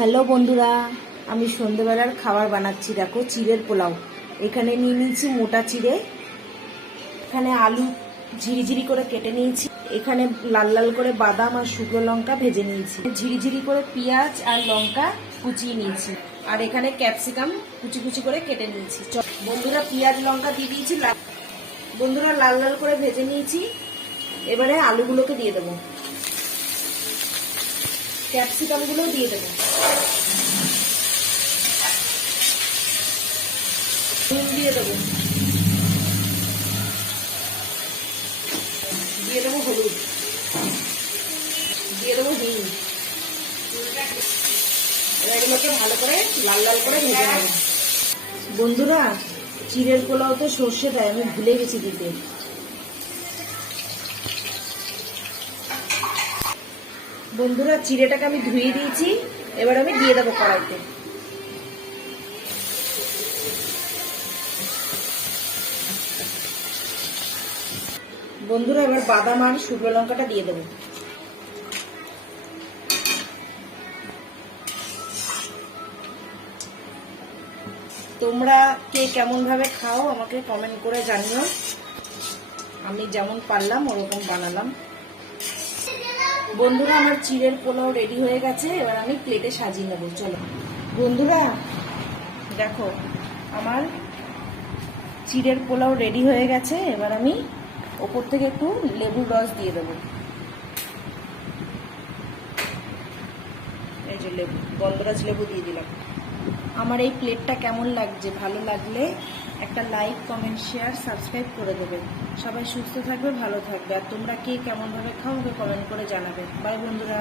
Hello বন্ধুরা, আমি সন্ধ্যেবেলার খাবার বানাচ্ছি। দেখো, চিড়ের পোলাও। এখানে নিয়ে নিয়েছি মোটা চিড়ে, এখানে আলু ঝিরিঝিরি করে কেটে নিয়েছি, এখানে লাল লাল করে বাদাম আর শুকনো লঙ্কা ভেজে নিয়েছি, ঝিরিঝিরি করে পেঁয়াজ আর লঙ্কা কুচিয়ে নিয়েছি, আর এখানে ক্যাপসিকাম কুচি কুচি করে কেটে নিয়েছি। বন্ধুরা, পেঁয়াজ লঙ্কা দিয়ে দিয়েছি, বন্ধুরা লাল লাল করে ভেজে নিয়েছি। এবারে আলুগুলোকে দিয়ে দেবো, ক্যাপসিকাম গুলো দিয়ে দেবো, নুন দিয়ে দেবো, দিয়ে দেবো হলুদ, দিয়ে দেবো হিং। এগুলোকে ভালো করে লাল লাল করে ভেজে নেব। বন্ধুরা, চিড়ের পোলাওতে সর্ষে দেয়, আমি ভুলে গেছি দিতে। বন্ধুরা, চিড়েটাকে আমি ধুয়ে দিয়েছি, এবার আমি দিয়ে দেবো কড়াইতে। বন্ধুরা, এবার বাদাম আর শুকনো লঙ্কাটা দিয়ে দেবো। তোমরা কে কেমন ভাবে খাও আমাকে কমেন্ট করে জানিও। আমি যেমন পারলাম ওরকম বানালাম। বন্ধুরা, আমার চিড়ের পোলাও রেডি হয়ে গেছে, এবার আমি প্লেটে সাজিয়ে নেবো। চলো বন্ধুরা, দেখো আমার চিড়ের পোলাও রেডি হয়ে গেছে। এবার আমি ওপর থেকে একটু লেবুর রস দিয়ে দেবো। এই যে লেবু, গন্ধরাজ লেবু দিয়ে দিলাম। আমার এই প্লেটটা কেমন লাগছে, ভালো লাগলে একটা লাইক, কমেন্ট, শেয়ার, সাবস্ক্রাইব করে দেবেন। সবাই সুস্থ থাকবে, ভালো থাকবে। আর তোমরা কে কেমন ভাবে খাও ওকে কমেন্ট করে জানাবে। বাই বন্ধুরা।